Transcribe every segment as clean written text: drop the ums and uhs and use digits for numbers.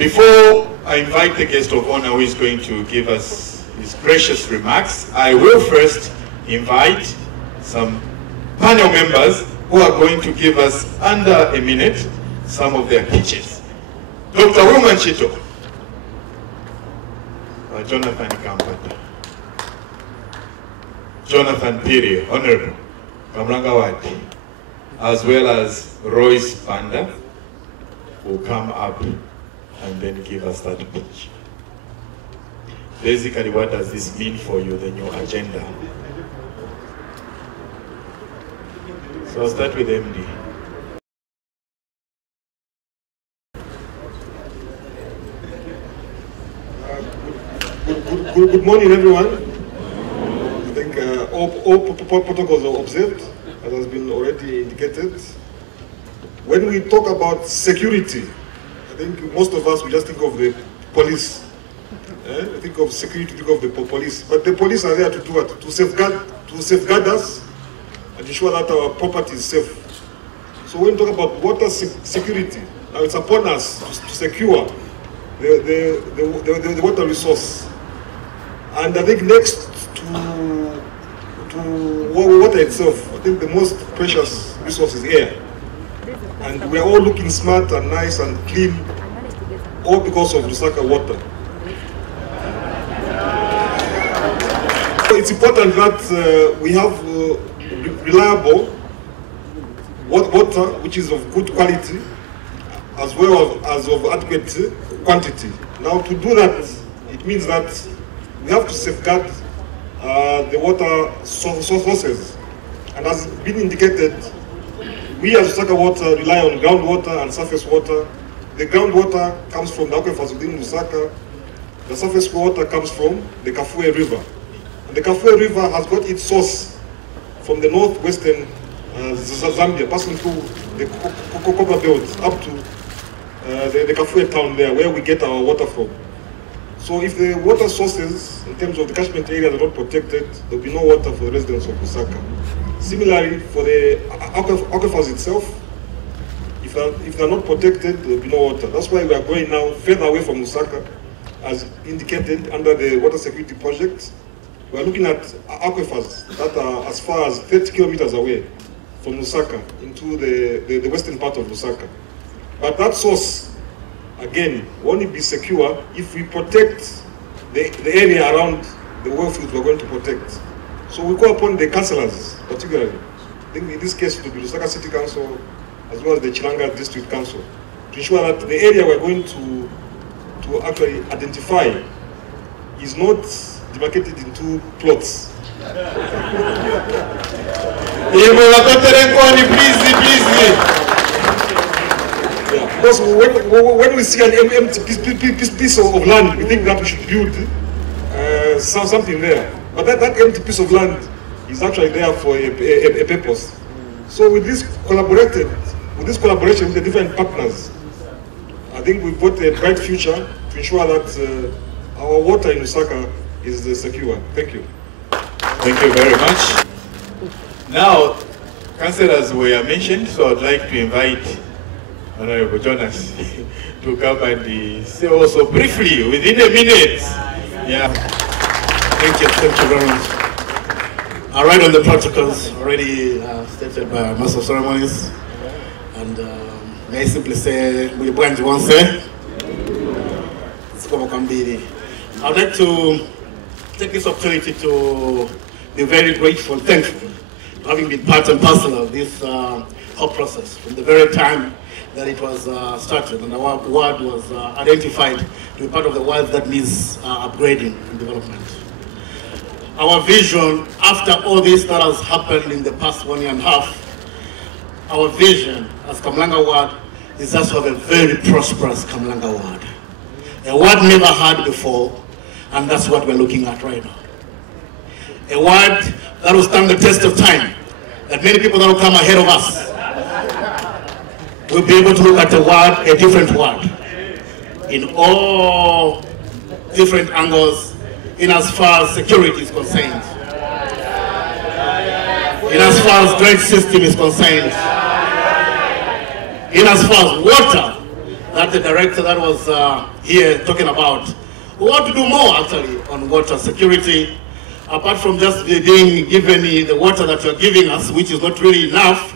Before I invite the guest of honor who is going to give us his precious remarks, I will first invite some panel members who are going to give us under a minute some of their pitches. Dr. Woman Chito, Jonathan Kampata, Jonathan Piri, Honorable Kamlanga Wadi, as well as Royce Panda, will come up and then give us that pitch. Basically, what does this mean for you, the new agenda? So I'll start with MD. Good morning, everyone. I think all protocols are observed, as has been already indicated. When we talk about security, I think most of us, we just think of the police. Think of security, think of the police. But the police are there to do what? To safeguard us and ensure that our property is safe. So when we talk about water security, now it's upon us to secure the water resource. And I think next to water itself, I think the most precious resource is air. And we are all looking smart and nice and clean, all because of Lusaka water. So it's important that we have reliable water which is of good quality as well as of adequate quantity. Now to do that, it means that we have to safeguard the water sources. And as been indicated, we as Lusaka Water rely on groundwater and surface water. The groundwater comes from the aquifers within Lusaka. The surface water comes from the Kafue River. And the Kafue River has got its source from the northwestern Zambia, passing through the Copper Belt up to the Kafue town there, where we get our water from. So if the water sources, in terms of the catchment areas, are not protected, there will be no water for the residents of Lusaka. Similarly, for the aquifers itself, if they're not protected, there will be no water. That's why we are going now further away from Lusaka, as indicated under the water security project. We are looking at aquifers that are as far as 30 kilometers away from Lusaka into the western part of Lusaka. But that source, again, will only be secure if we protect the area around the well fields we're going to protect. So we call upon the councillors, particularly. I think in this case it will be Lusaka City Council as well as the Chilanga District Council, to ensure that the area we're going to actually identify is not demarcated into plots. Because when we see an empty piece of land, we think that we should build something there. But that empty piece of land is actually there for a purpose. So with this collaboration with the different partners, I think we've got a bright future to ensure that our water in Lusaka is secure. Thank you. Thank you very much. Now, councillors were mentioned, so I'd like to invite Honorable Jonas to come and say also briefly, within a minute. Yeah. Thank you very much. I write on the protocols already stated by Master of Ceremonies, and may I simply say, we branch one say, I would like to take this opportunity to be very grateful, thankful, having been part and parcel of this whole process from the very time that it was started and our ward was identified to be part of the ward that needs upgrading and development. Our vision, after all this that has happened in the past 1.5 years, our vision as Kamlanga ward is just to have a very prosperous Kamlanga ward. A ward never had before, and that's what we're looking at right now. A word that will stand the test of time, that many people that will come ahead of us will be able to look at a different word, in all different angles, in as far as security is concerned, in as far as drainage system is concerned, in as far as water that the director that was here talking about. We want to do more actually on water security, apart from just being given the water that you're giving us, which is not really enough,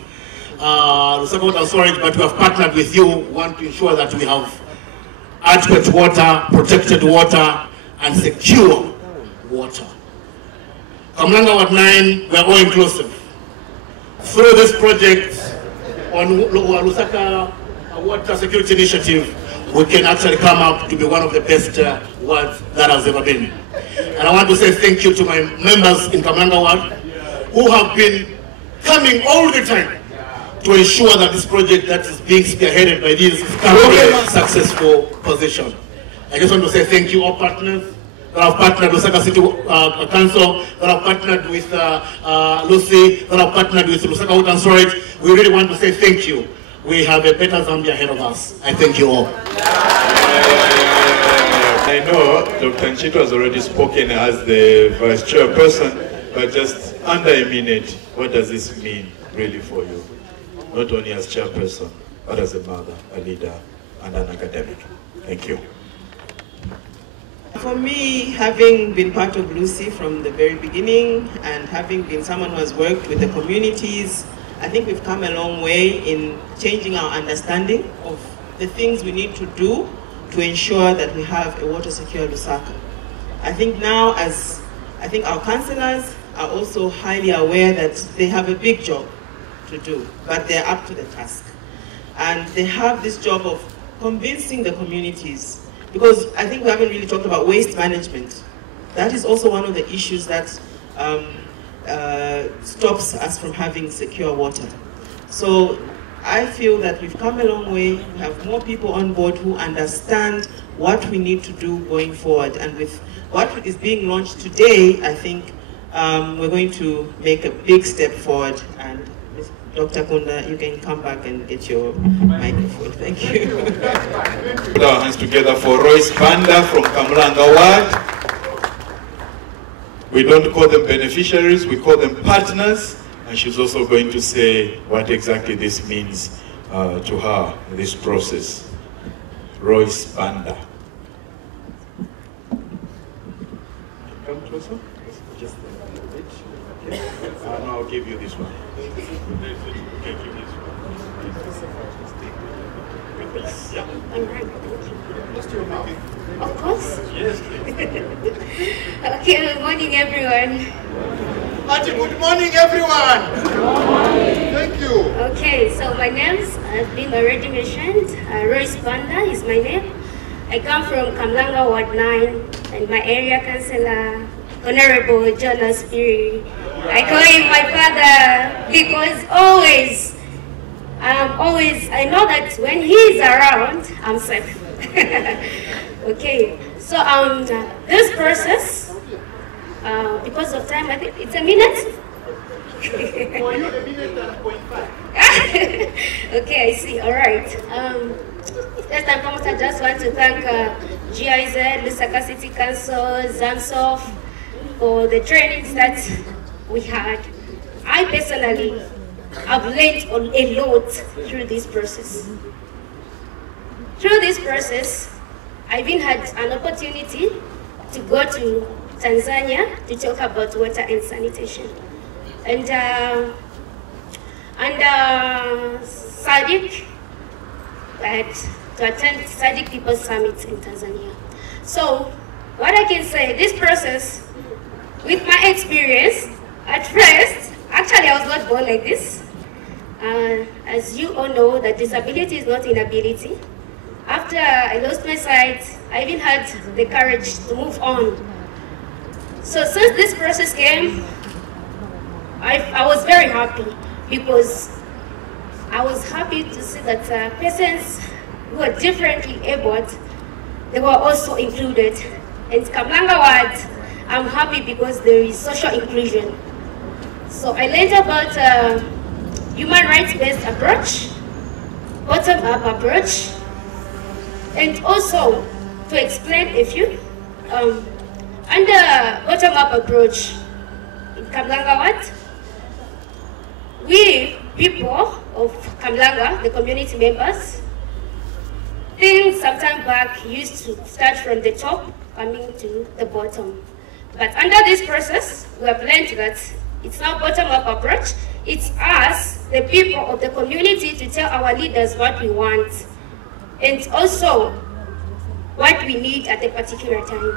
Lusaka Water Storage, but we have partnered with you. We want to ensure that we have adequate water, protected water, and secure water. Kamlanga Ward 9, we are all inclusive. Through this project on Lusaka Water Security Initiative, we can actually come up to be one of the best wards that has ever been. And I want to say thank you to my members in Kamlanga Ward who have been coming all the time to ensure that this project that is being spearheaded by this can be a successful position. I just want to say thank you all partners that have partnered with Lusaka City Council, that have partnered with LuWSI, that have partnered with Lusaka Water Storage. We really want to say thank you. We have a better Zambia ahead of us. I thank you all. I know Dr. Nchito has already spoken as the vice chairperson, but just under a minute, what does this mean really for you? Not only as chairperson, but as a mother, a leader, and an academic. Thank you. For me, having been part of LuWSI from the very beginning and having been someone who has worked with the communities, I think we've come a long way in changing our understanding of the things we need to do to ensure that we have a water secure Lusaka. I think now, as I think our councillors are also highly aware that they have a big job to do, but they're up to the task. And they have this job of convincing the communities, because I think we haven't really talked about waste management. That is also one of the issues that stops us from having secure water. So I feel that we've come a long way. We have more people on board who understand what we need to do going forward. And with what is being launched today, I think we're going to make a big step forward. And Dr. Kunda, you can come back and get your microphone. Thank you. Put our hands together for Royce Banda from Kamlanga Ward. We don't call them beneficiaries, we call them partners. And she's also going to say what exactly this means to her, this process. Royce Banda. Come closer. Just a little bit. Okay. And I'll give you this one. Yeah. I'm right. Of course. Yes. Okay, good morning, everyone. Good morning, everyone. Good morning. Thank you. Okay, so my name has been already mentioned. Royce Banda is my name. I come from Kamlanga Ward 9, and my area councillor, Honorable Jonas Piri. I call him my father because I know that when he's around, I'm safe. Okay, so this process, because of time, I think it's a minute. For you, a minute and 0.5. Okay, I see. All right. First and foremost, I just want to thank GIZ, Lusaka City Council, ZANSOF for the trainings that we had. I personally have learned a lot through this process. Through this process, I've even had an opportunity to go to Tanzania to talk about water and sanitation. And SADC, to attend SADC People Summit in Tanzania. So, what I can say, this process, with my experience, at first, actually I was not born like this. As you all know, that disability is not inability. After I lost my sight, I even had the courage to move on. So since this process came, I was very happy because I was happy to see that persons who are differently abled, they were also included. In Kamlanga Ward, I'm happy because there is social inclusion. So I learned about human rights-based approach, bottom-up approach, and also to explain a few, under bottom-up approach in Kamlanga Ward, we people of Kamlanga, the community members, things sometime back used to start from the top, coming to the bottom. But under this process, we have learned that it's not bottom-up approach. It's us, the people of the community, to tell our leaders what we want, and also what we need at a particular time.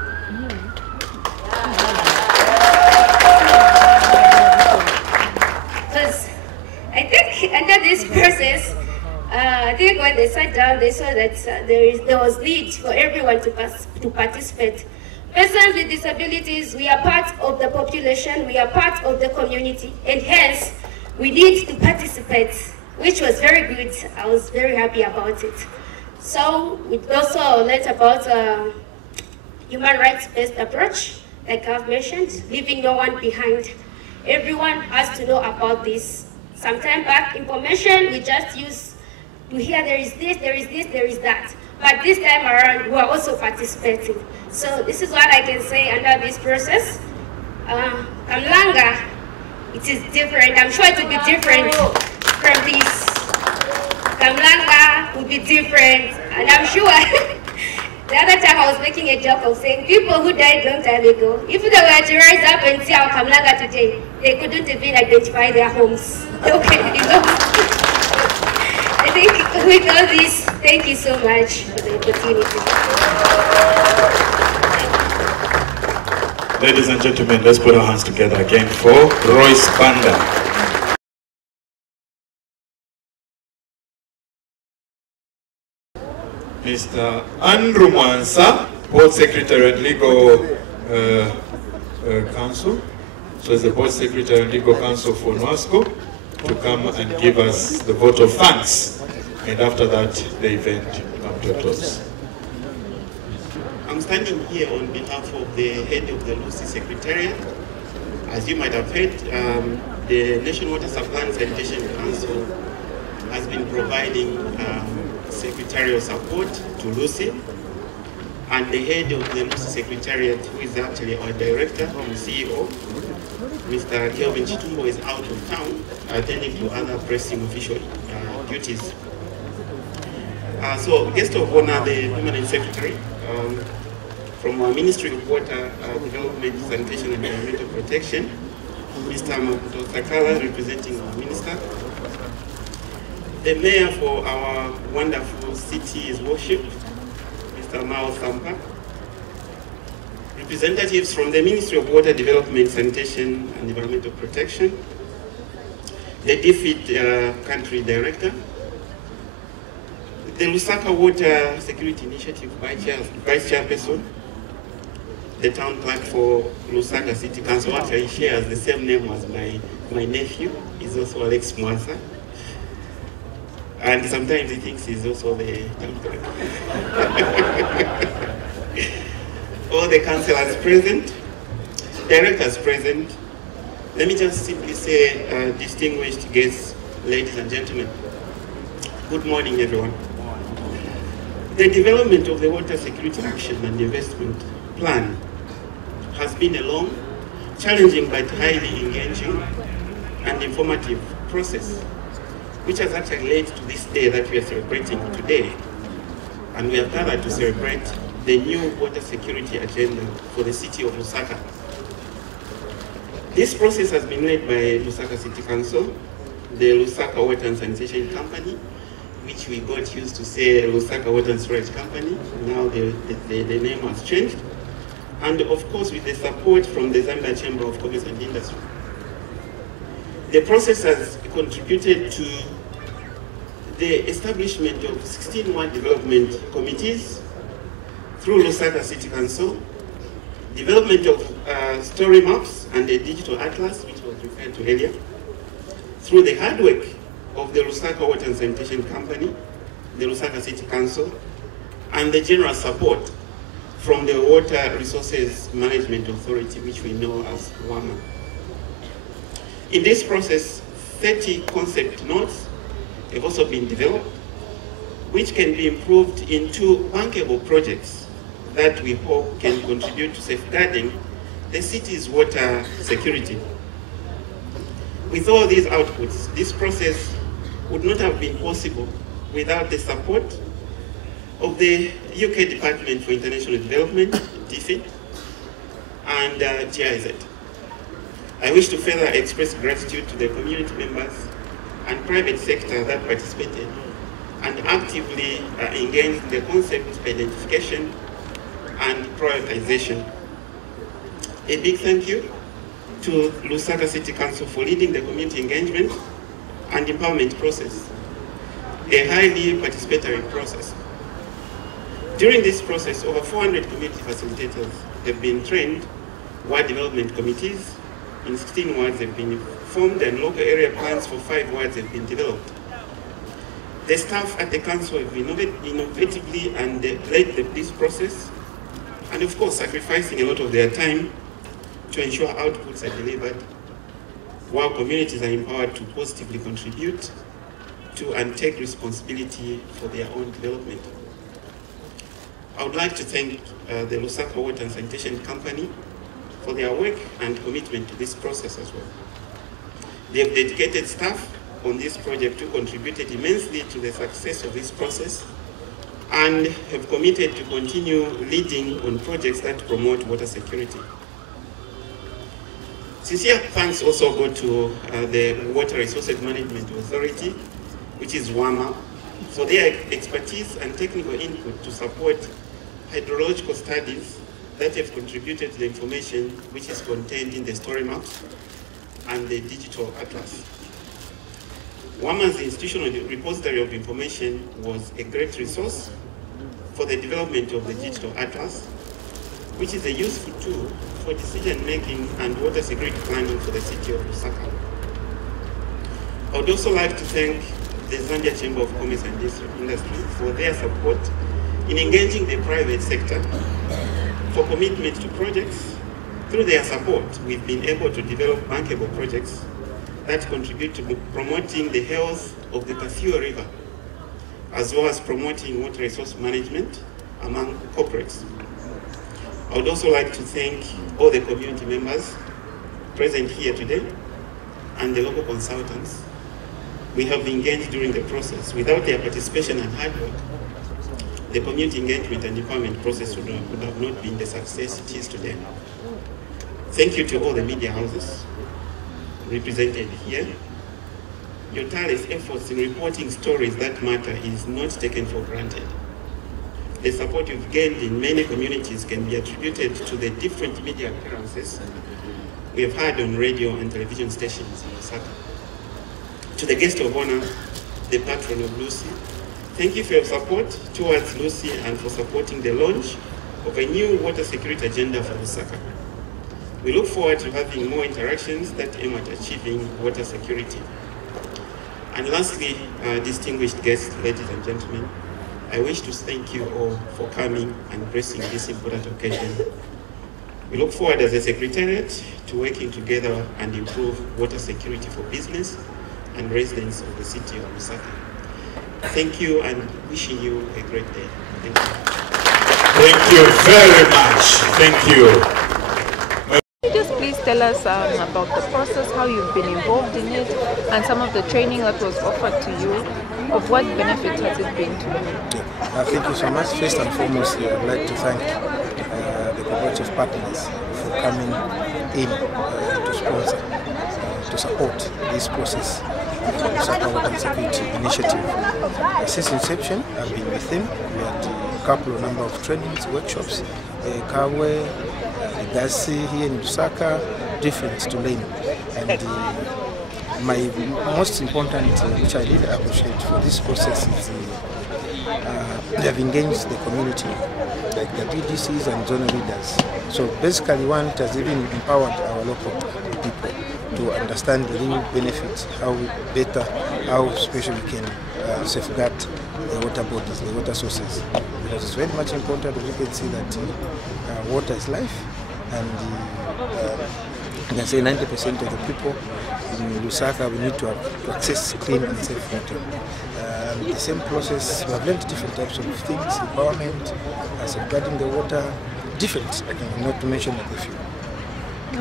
Because I think under this process, I think when they sat down, they saw that there was need for everyone to participate. Persons with disabilities, we are part of the population, we are part of the community, and hence, we need to participate, which was very good. I was very happy about it. So, we also learned about human rights-based approach, like I've mentioned, leaving no one behind. Everyone has to know about this. Sometime back, information we just use to hear there is this, there is this, there is that. But this time around, we are also participating. So this is what I can say under this process. Kamlanga, it is different. I'm sure it will be different from this. Kamlanga will be different. And I'm sure the other time I was making a joke of saying people who died long time ago, if they were to rise up and see our Kamlanga today, they couldn't even identify their homes. Okay, you know. I think with all this, thank you so much for the opportunity. Ladies and gentlemen, let's put our hands together again for Royce Banda. Mr. Andrew Mwansa, Board Secretary and Legal Counsel. So as the Board Secretary and Legal Counsel for NWASCO, to come and give us the vote of thanks. And after that, the event come to a close. I'm standing here on behalf of the head of the LuWSI Secretariat. As you might have heard, the National Water Supply and Sanitation Council has been providing secretarial support to LuWSI. And the head of the LuWSI Secretariat, who is actually our director and CEO, Mr. Kelvin Chitumbo, is out of town, attending to other pressing official duties. So, guest of honor, the permanent secretary from our Ministry of Water, Development, Sanitation and Environmental Protection, Mr. Maputo Sakala, representing our minister. The mayor for our wonderful city's worship, Mr. Mao Sampa. Representatives from the Ministry of Water Development, Sanitation and Environmental Protection, the DFID country director, the Lusaka Water Security Initiative Vice Chairperson, the town clerk for Lusaka City Council, actually shares the same name as my nephew, is also Alex Mwasa. And sometimes he thinks he's also the town clerk. All the councillors present, directors present. Let me just simply say, distinguished guests, ladies and gentlemen, good morning, everyone. The development of the Water Security Action and Investment Plan has been a long, challenging but highly engaging and informative process, which has actually led to this day that we are celebrating today. And we have gathered to celebrate the new water security agenda for the city of Lusaka. This process has been led by Lusaka City Council, the Lusaka Water and Sanitation Company, which we got used to say Lusaka Water and Storage Company. Now the name has changed. And of course with the support from the Zambia Chamber of Commerce and Industry. The process has contributed to the establishment of 16 water development committees through Lusaka City Council, development of story maps and a digital atlas, which was referred to earlier, through the hard work of the Lusaka Water and Sanitation Company, the Lusaka City Council, and the general support from the Water Resources Management Authority, which we know as WAMA. In this process, 30 concept notes have also been developed, which can be improved into bankable projects that we hope can contribute to safeguarding the city's water security. With all these outputs, this process would not have been possible without the support of the UK Department for International Development, DFID, and GIZ. I wish to further express gratitude to the community members and private sector that participated and actively engaged in the concept identification and prioritization. A big thank you to Lusaka City Council for leading the community engagement and empowerment process, a highly participatory process. During this process, over 400 community facilitators have been trained, ward development committees in 16 wards have been formed, and local area plans for 5 wards have been developed. The staff at the council have innovatively and led this process, and of course sacrificing a lot of their time to ensure outputs are delivered, while communities are empowered to positively contribute to and take responsibility for their own development. I would like to thank the Lusaka Water and Sanitation Company for their work and commitment to this process as well. They have dedicated staff on this project who contributed immensely to the success of this process and have committed to continue leading on projects that promote water security. Sincere thanks also go to the Water Resources Management Authority, which is WAMA, for their expertise and technical input to support hydrological studies that have contributed to the information which is contained in the story maps and the digital atlas. WAMA's institutional repository of information was a great resource for the development of the digital atlas, which is a useful tool for decision-making and water security planning for the city of Lusaka. I would also like to thank the Zambia Chamber of Commerce and Industry for their support in engaging the private sector for commitment to projects. Through their support, we've been able to develop bankable projects that contribute to promoting the health of the Kasiwa River, as well as promoting water resource management among corporates. I would also like to thank all the community members present here today and the local consultants we have engaged during the process. Without their participation and hard work, the community engagement and empowerment process would have not been the success it is today. Thank you to all the media houses represented here. Your tireless efforts in reporting stories that matter is not taken for granted. The support you've gained in many communities can be attributed to the different media appearances we have had on radio and television stations in Lusaka. To the guest of honor, the patron of LuWSI, thank you for your support towards LuWSI and for supporting the launch of a new water security agenda for Lusaka. We look forward to having more interactions that aim at achieving water security. And lastly, distinguished guests, ladies and gentlemen, I wish to thank you all for coming and gracing this important occasion. We look forward as a Secretariat to working together and improve water security for business and residents of the city of Lusaka. Thank you and wishing you a great day. Thank you. Thank you very much. Thank you. Can you just please tell us about the process, how you've been involved in it, and some of the training that was offered to you? Of what benefit has it been to you? Thank you so much. First and foremost, I'd like to thank the cooperative partners for coming in to sponsor, to support this process, the Lusaka Water and Security Initiative. Since inception, I've been with them. We had a number of trainings, workshops, Kawe, Gasi here in Lusaka, different to learn. And my most important, which I really appreciate for this process, is they have engaged the community, like the DDCs and zonal leaders. So basically, one, it has even empowered our local people to understand the real benefits, how especially we can safeguard the water bodies, the water sources. Because it's very much important that we can see that water is life, and you can say 90% of the people in Lusaka, we need to access clean and safe water. The same process, we have learned different types of things, empowerment, safeguarding the water, different, not to mention a few.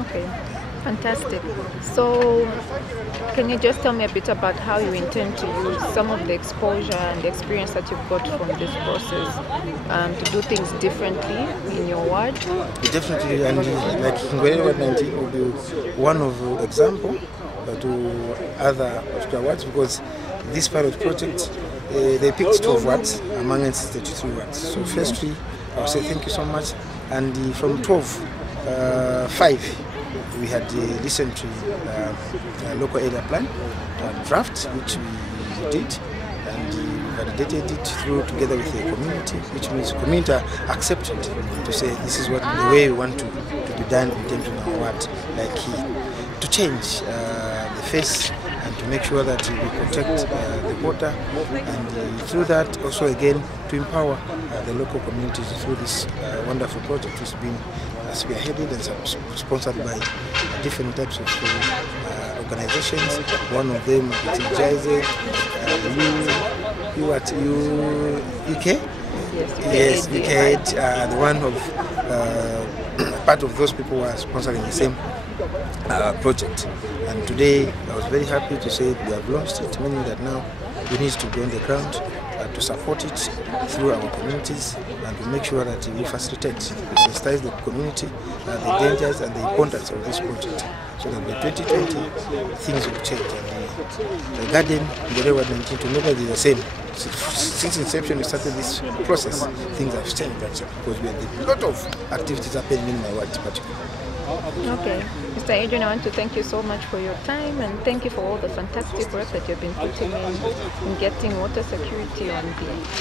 Okay. Fantastic. So, can you just tell me a bit about how you intend to use some of the exposure and the experience that you've got from this process to do things differently in your ward? Definitely, and like Ngwele Ward 19 will be one of the example to other hospital wards, because this pilot project, they picked 12 wards among 33 wards. So firstly, I will say thank you so much. And from 12, 5, we had listened to local area plan draft, which we did, and we validated it through together with the community, which means the community accepted to say this is what the way we want to be done in terms of our ward, like to change the face and to make sure that we protect the water, and through that also again to empower the local communities through this wonderful project which has been spearheaded and sponsored by different types of organizations. One of them is JIZ, UK? Yes, UK, the one of part of those people who are sponsoring the same project. And today I was very happy to say we have launched it, meaning that now we need to go on the ground to support it through our communities and to make sure that we facilitate, we sensitize the community, the dangers and the importance of this project, so that by 2020 things will change. And the garden in the Ward 19 to never be the same. Since inception we started this process, things have changed because we have a lot of activities happening in my ward particularly. Okay, Mr. Adrian, I want to thank you so much for your time, and thank you for all the fantastic work that you've been putting in getting water security on the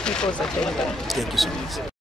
people's agenda. Thank you so much.